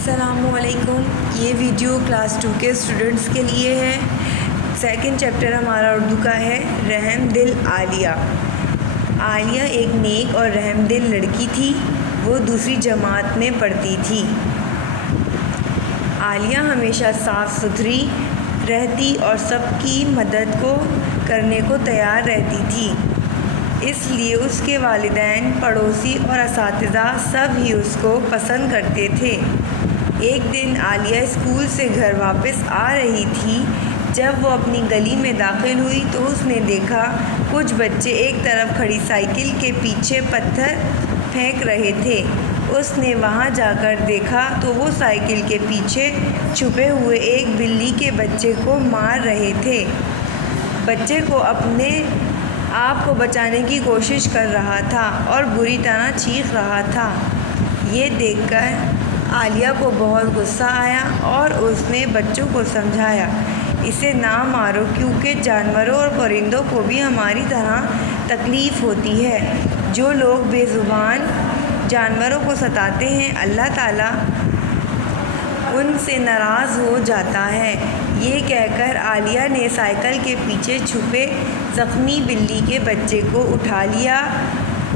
السلام علیکم. یہ ویڈیو کلاس 2 کے اسٹوڈنٹس کے لیے ہے. سیکنڈ چیپٹر ہمارا اردو کا ہے رحم دل عالیہ. عالیہ ایک نیک اور رحم دل لڑکی تھی. وہ دوسری جماعت میں پڑھتی تھی. عالیہ ہمیشہ صاف ستھری رہتی اور سب کی مدد کو کرنے کو تیار رہتی تھی. اس لیے اس کے والدین، پڑوسی اور اساتذہ سب ہی اس کو پسند کرتے تھے. ایک دن عالیہ اسکول سے گھر واپس آ رہی تھی. جب وہ اپنی گلی میں داخل ہوئی تو اس نے دیکھا کچھ بچے ایک طرف کھڑی سائیکل کے پیچھے پتھر پھینک رہے تھے. اس نے وہاں جا کر دیکھا تو وہ سائیکل کے پیچھے چھپے ہوئے ایک بلی کے بچے کو مار رہے تھے. بچے کو اپنے آپ کو بچانے کی کوشش کر رہا تھا اور بری طرح چیخ رہا تھا. یہ دیکھ کر عالیہ کو بہت غصہ آیا اور اس نے بچوں کو سمجھایا اسے نہ مارو کیونکہ جانوروں اور پرندوں کو بھی ہماری طرح تکلیف ہوتی ہے. جو لوگ بے زبان جانوروں کو ستاتے ہیں اللہ تعالیٰ ان سے ناراض ہو جاتا ہے. یہ کہہ کر عالیہ نے سائیکل کے پیچھے چھپے زخمی بلی کے بچے کو اٹھا لیا.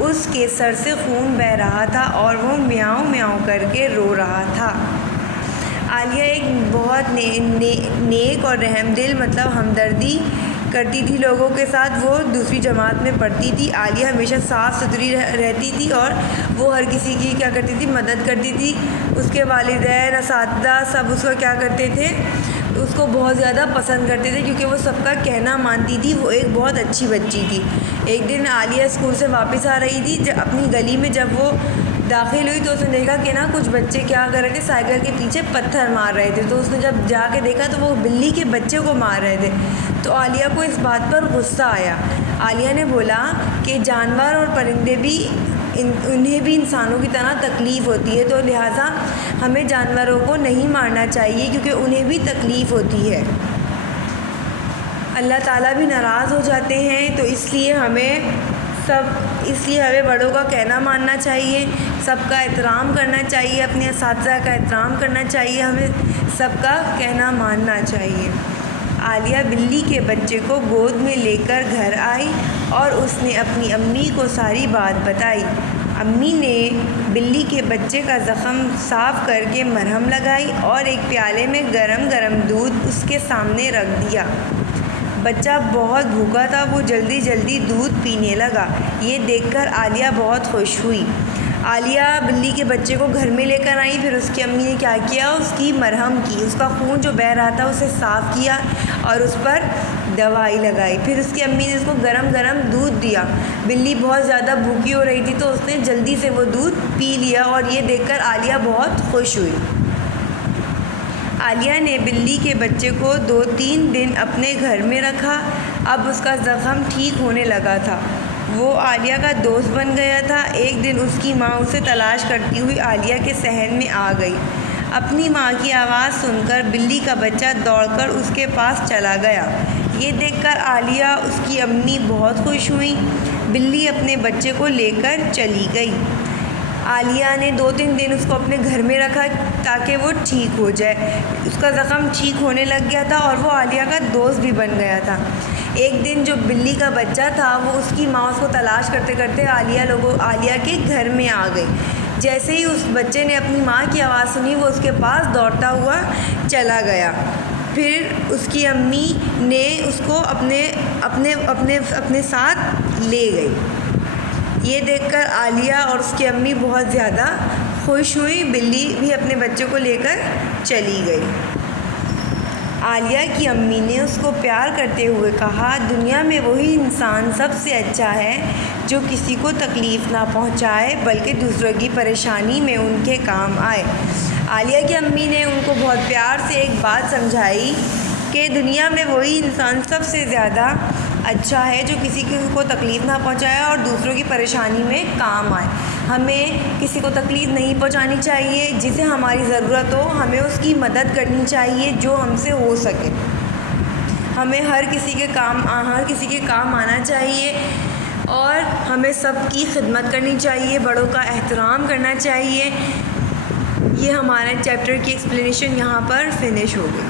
اس کے سر سے خون بہہ رہا تھا اور وہ میاؤں میاؤں کر کے رو رہا تھا. عالیہ ایک بہت نیک اور رحم دل ہمدردی کرتی تھی لوگوں کے ساتھ. وہ دوسری جماعت میں پڑھتی تھی. عالیہ ہمیشہ صاف ستھری رہتی تھی اور وہ ہر کسی کی کیا کرتی تھی، مدد کرتی تھی. اس کے والدین، اساتذہ سب اس کا کیا کرتے تھے، اس کو بہت زیادہ پسند کرتے تھے کیونکہ وہ سب کا کہنا مانتی تھی. وہ ایک بہت اچھی بچی تھی. ایک دن عالیہ اسکول سے واپس آ رہی تھی. اپنی گلی میں جب وہ داخل ہوئی تو اس نے دیکھا کہ کچھ بچے کیا کر رہے تھے، سائیکل کے پیچھے پتھر مار رہے تھے. تو اس نے جب جا کے دیکھا تو وہ بلی کے بچے کو مار رہے تھے. تو عالیہ کو اس بات پر غصہ آیا. عالیہ نے بولا کہ جانور اور پرندے بھی انہیں بھی انسانوں کی طرح تکلیف ہوتی ہے، تو لہٰذا ہمیں جانوروں کو نہیں مارنا چاہیے کیونکہ انہیں بھی تکلیف ہوتی ہے. اللہ تعالیٰ بھی ناراض ہو جاتے ہیں. تو اس لیے ہمیں بڑوں کا کہنا ماننا چاہیے، سب کا احترام کرنا چاہیے، اپنے اساتذہ کا احترام کرنا چاہیے، ہمیں سب کا کہنا ماننا چاہیے. عالیہ بلی کے بچے کو گود میں لے کر گھر آئی اور اس نے اپنی امی کو ساری بات بتائی. امی نے بلی کے بچے کا زخم صاف کر کے مرہم لگائی اور ایک پیالے میں گرم گرم دودھ اس کے سامنے رکھ دیا. بچہ بہت بھوکا تھا. وہ جلدی جلدی دودھ پینے لگا. یہ دیکھ کر عالیہ بہت خوش ہوئی. عالیہ بلی کے بچے کو گھر میں لے کر آئی. پھر اس کی امی نے کیا کیا، اس کی مرہم کی، اس کا خون جو بہہ رہا تھا اسے صاف کیا اور اس پر دوائی لگائی. پھر اس کی امی نے اس کو گرم گرم دودھ دیا. بلی بہت زیادہ بھوکی ہو رہی تھی تو اس نے جلدی سے وہ دودھ پی لیا اور یہ دیکھ کر عالیہ بہت خوش ہوئی. عالیہ نے بلی کے بچے کو 2-3 دن اپنے گھر میں رکھا. اب اس کا زخم ٹھیک ہونے لگا تھا. وہ عالیہ کا دوست بن گیا تھا. ایک دن اس کی ماں اسے تلاش کرتی ہوئی عالیہ کے صحن میں آ گئی. اپنی ماں کی آواز سن کر بلی کا بچہ دوڑ کر اس کے پاس چلا گیا. یہ دیکھ کر عالیہ اس کی امی بہت خوش ہوئیں. بلی اپنے بچے کو لے کر چلی گئی. عالیہ نے 2-3 دن اس کو اپنے گھر میں رکھا تاکہ وہ ٹھیک ہو جائے. اس کا زخم ٹھیک ہونے لگ گیا تھا اور وہ عالیہ کا دوست بھی بن گیا تھا. ایک دن جو بلی کا بچہ تھا وہ اس کی ماں اس کو تلاش کرتے کرتے عالیہ کے گھر میں آ گئی. جیسے ہی اس بچے نے اپنی ماں کی آواز سنی وہ اس کے پاس دوڑتا ہوا چلا گیا. پھر اس کی امی نے اس کو اپنے ساتھ لے گئی. یہ دیکھ کر عالیہ اور اس کی امی بہت زیادہ خوش ہوئی. بلی بھی اپنے بچے کو لے کر چلی گئی. عالیہ کی امی نے اس کو پیار کرتے ہوئے کہا دنیا میں وہی انسان سب سے اچھا ہے جو کسی کو تکلیف نہ پہنچائے بلکہ دوسروں کی پریشانی میں ان کے کام آئے. عالیہ کی امی نے ان کو بہت پیار سے ایک بات سمجھائی کہ دنیا میں وہی انسان سب سے زیادہ اچھا ہے جو کسی کو تکلیف نہ پہنچائے اور دوسروں کی پریشانی میں کام آئے. ہمیں کسی کو تکلیف نہیں پہنچانی چاہیے. جسے ہماری ضرورت ہو ہمیں اس کی مدد کرنی چاہیے جو ہم سے ہو سکے. ہمیں ہر کسی کے کام آنا چاہیے اور ہمیں سب کی خدمت کرنی چاہیے. بڑوں کا احترام کرنا چاہیے. یہ ہمارے چیپٹر کی ایکسپلینیشن یہاں پر فنش ہو گئی.